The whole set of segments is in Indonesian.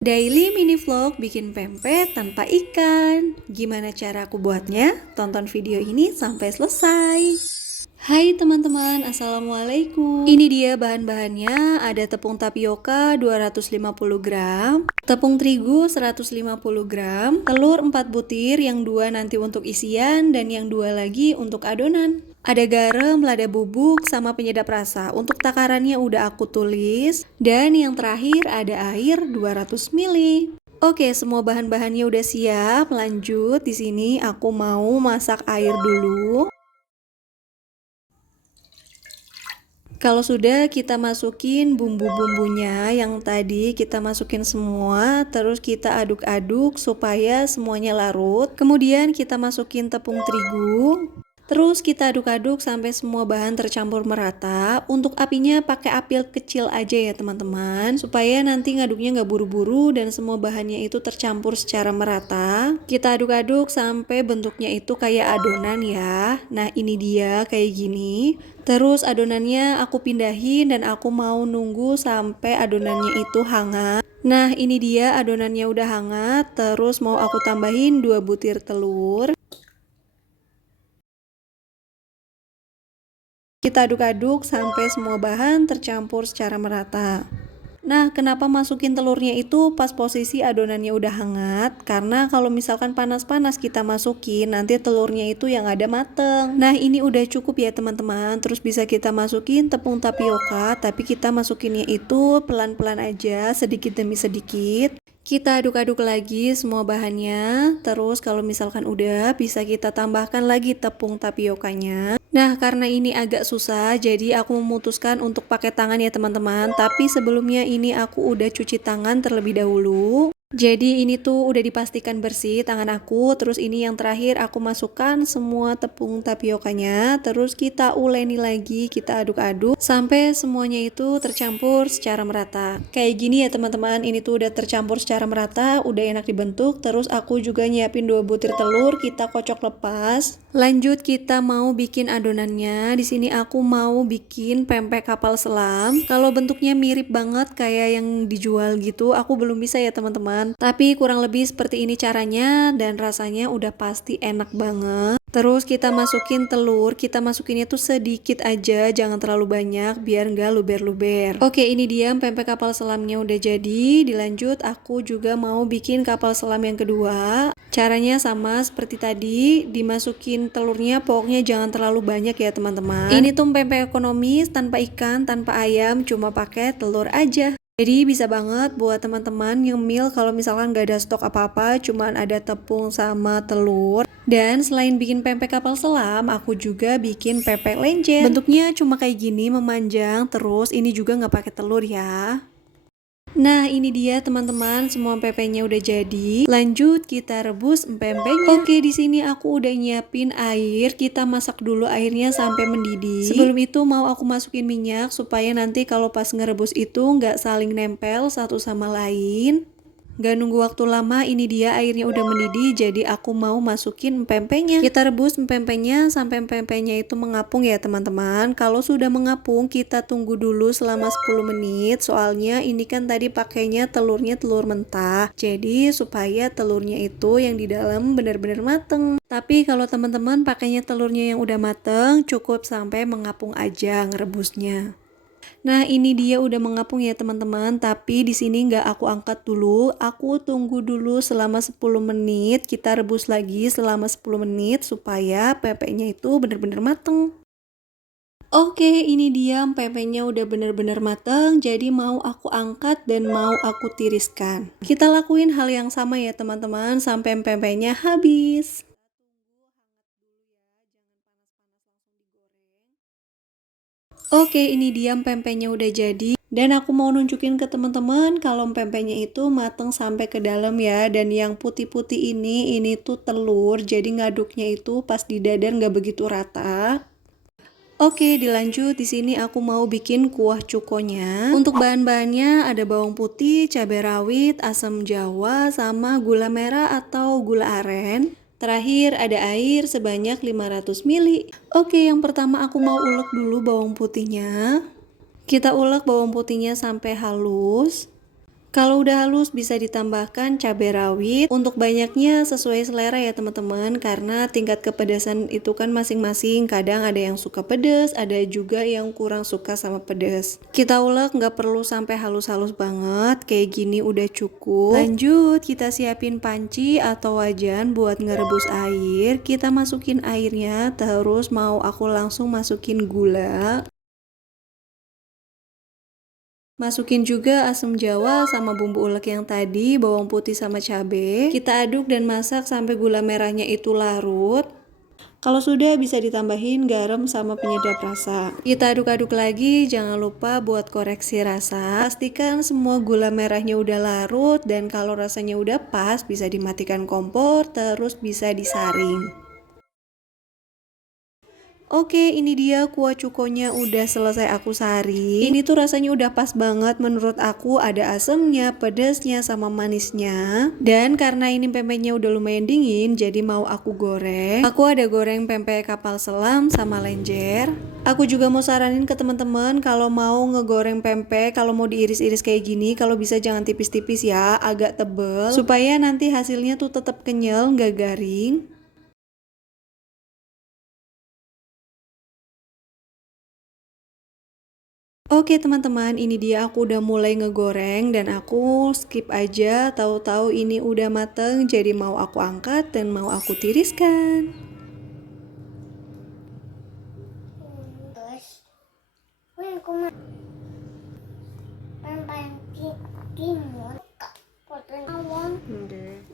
Daily mini vlog bikin pempek tanpa ikan. Gimana cara aku buatnya? Tonton video ini sampai selesai. Hai teman-teman, assalamualaikum. Ini dia bahan-bahannya. Ada tepung tapioka 250 gram, tepung terigu 150 gram, telur 4 butir, yang 2 nanti untuk isian dan yang 2 lagi untuk adonan. Ada garam, lada bubuk, sama penyedap rasa. Untuk takarannya udah aku tulis. Dan yang terakhir ada air 200 ml. Oke, semua bahan-bahannya udah siap. Lanjut, di sini aku mau masak air dulu. Kalau sudah, kita masukin bumbu-bumbunya yang tadi kita masukin semua, terus kita aduk-aduk supaya semuanya larut. Kemudian kita masukin tepung terigu. Terus kita aduk-aduk sampai semua bahan tercampur merata. Untuk apinya pakai api kecil aja ya teman-teman, supaya nanti ngaduknya nggak buru-buru dan semua bahannya itu tercampur secara merata. Kita aduk-aduk sampai bentuknya itu kayak adonan ya. Nah ini dia kayak gini. Terus adonannya aku pindahin dan aku mau nunggu sampai adonannya itu hangat. Nah ini dia adonannya udah hangat. Terus mau aku tambahin 2 butir telur. Kita aduk-aduk sampai semua bahan tercampur secara merata. Nah, kenapa masukin telurnya itu pas posisi adonannya udah hangat? Karena kalau misalkan panas-panas kita masukin, nanti telurnya itu yang ada mateng. Nah, ini udah cukup ya teman-teman. Terus bisa kita masukin tepung tapioka, tapi kita masukinnya itu pelan-pelan aja, sedikit demi sedikit. Kita aduk-aduk lagi semua bahannya. Terus kalau misalkan udah, bisa kita tambahkan lagi tepung tapiokanya. Nah, karena ini agak susah, jadi aku memutuskan untuk pakai tangan ya teman-teman. Tapi sebelumnya ini aku udah cuci tangan terlebih dahulu. Jadi ini tuh udah dipastikan bersih tangan aku. Terus ini yang terakhir aku masukkan semua tepung tapiokanya. Terus kita uleni lagi, kita aduk-aduk sampai semuanya itu tercampur secara merata. Kayak gini ya teman-teman, ini tuh udah tercampur secara merata, udah enak dibentuk. Terus aku juga nyiapin 2 butir telur, kita kocok lepas. Lanjut kita mau bikin adonannya. Di sini aku mau bikin pempek kapal selam. Kalau bentuknya mirip banget kayak yang dijual gitu, aku belum bisa ya teman-teman. Tapi kurang lebih seperti ini caranya dan rasanya udah pasti enak banget. Terus kita masukin telur, kita masukinnya tuh sedikit aja, jangan terlalu banyak biar nggak luber-luber. Oke, ini dia pempek kapal selamnya udah jadi. Dilanjut aku juga mau bikin kapal selam yang kedua. Caranya sama seperti tadi, dimasukin telurnya pokoknya jangan terlalu banyak ya teman-teman. Ini tuh pempek ekonomis, tanpa ikan, tanpa ayam, cuma pakai telur aja. Jadi bisa banget buat teman-teman nyemil kalau misalkan gak ada stok apa-apa, cuman ada tepung sama telur. Dan selain bikin pempek kapal selam, aku juga bikin pempek lenjer. Bentuknya cuma kayak gini, memanjang, terus ini juga gak pakai telur ya. Nah ini dia teman-teman, semua pempeknya udah jadi. Lanjut kita rebus pempeknya. Oke, di sini aku udah nyiapin air. Kita masak dulu airnya sampai mendidih. Sebelum itu mau aku masukin minyak supaya nanti kalau pas ngerebus itu nggak saling nempel satu sama lain. Gak nunggu waktu lama, ini dia airnya udah mendidih, jadi aku mau masukin pempeknya. Kita rebus pempeknya sampai pempeknya itu mengapung ya teman-teman. Kalau sudah mengapung, kita tunggu dulu selama 10 menit. Soalnya ini kan tadi pakainya telurnya telur mentah. Jadi supaya telurnya itu yang di dalam benar-benar mateng. Tapi kalau teman-teman pakainya telurnya yang udah mateng, cukup sampai mengapung aja ngerebusnya. Nah ini dia udah mengapung ya teman-teman, tapi di sini nggak aku angkat dulu, aku tunggu dulu selama 10 menit, kita rebus lagi selama 10 menit supaya pempeknya itu benar-benar mateng. Oke, ini dia pempeknya udah benar-benar mateng, jadi mau aku angkat dan mau aku tiriskan. Kita lakuin hal yang sama ya teman-teman sampai pempeknya habis. Oke, ini dia pempeknya udah jadi. Dan aku mau nunjukin ke teman-teman kalau pempeknya itu mateng sampai ke dalam ya. Dan yang putih-putih ini tuh telur. Jadi ngaduknya itu pas di dadar nggak begitu rata. Oke, dilanjut. Di sini aku mau bikin kuah cukonya. Untuk bahan-bahannya ada bawang putih, cabai rawit, asam jawa, sama gula merah atau gula aren. Terakhir ada air sebanyak 500 ml. Oke, yang pertama aku mau ulek dulu bawang putihnya. Kita ulek bawang putihnya sampai halus. Kalau udah halus bisa ditambahkan cabai rawit. Untuk banyaknya sesuai selera ya teman-teman, karena tingkat kepedasan itu kan masing-masing. Kadang ada yang suka pedas, ada juga yang kurang suka sama pedas. Kita ulek, nggak perlu sampai halus-halus banget, kayak gini udah cukup. Lanjut kita siapin panci atau wajan buat ngerebus air. Kita masukin airnya, terus mau aku langsung masukin gula. Masukin juga asam jawa sama bumbu ulek yang tadi, bawang putih sama cabai. Kita aduk dan masak sampai gula merahnya itu larut. Kalau sudah bisa ditambahin garam sama penyedap rasa. Kita aduk-aduk lagi, jangan lupa buat koreksi rasa. Pastikan semua gula merahnya udah larut dan kalau rasanya udah pas bisa dimatikan kompor, terus bisa disaring. Oke, ini dia kuah cukonya udah selesai aku saring. Ini tuh rasanya udah pas banget menurut aku, ada asemnya, pedasnya, sama manisnya. Dan karena ini pempeknya udah lumayan dingin, jadi mau aku goreng. Aku ada goreng pempek kapal selam sama lenjer. Aku juga mau saranin ke teman-teman kalau mau ngegoreng pempek, kalau mau diiris-iris kayak gini, kalau bisa jangan tipis-tipis ya, agak tebel. Supaya nanti hasilnya tuh tetap kenyal, nggak garing. Oke teman-teman, ini dia aku udah mulai ngegoreng dan aku skip aja, tahu-tahu ini udah mateng, jadi mau aku angkat dan mau aku tiriskan.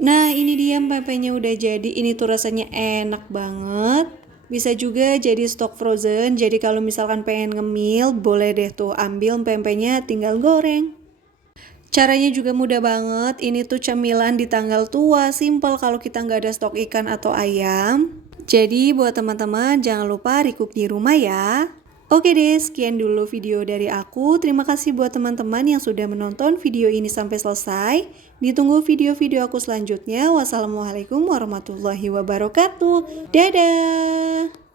Nah ini dia pempeknya udah jadi, ini tuh rasanya enak banget. Bisa juga jadi stok frozen, jadi kalau misalkan pengen ngemil, boleh deh tuh ambil pempeknya tinggal goreng. Caranya juga mudah banget, ini tuh cemilan di tanggal tua, simple kalau kita nggak ada stok ikan atau ayam. Jadi buat teman-teman jangan lupa recook di rumah ya. Oke deh, sekian dulu video dari aku. Terima kasih buat teman-teman yang sudah menonton video ini sampai selesai. Ditunggu video-video aku selanjutnya. Wassalamualaikum warahmatullahi wabarakatuh. Dadah!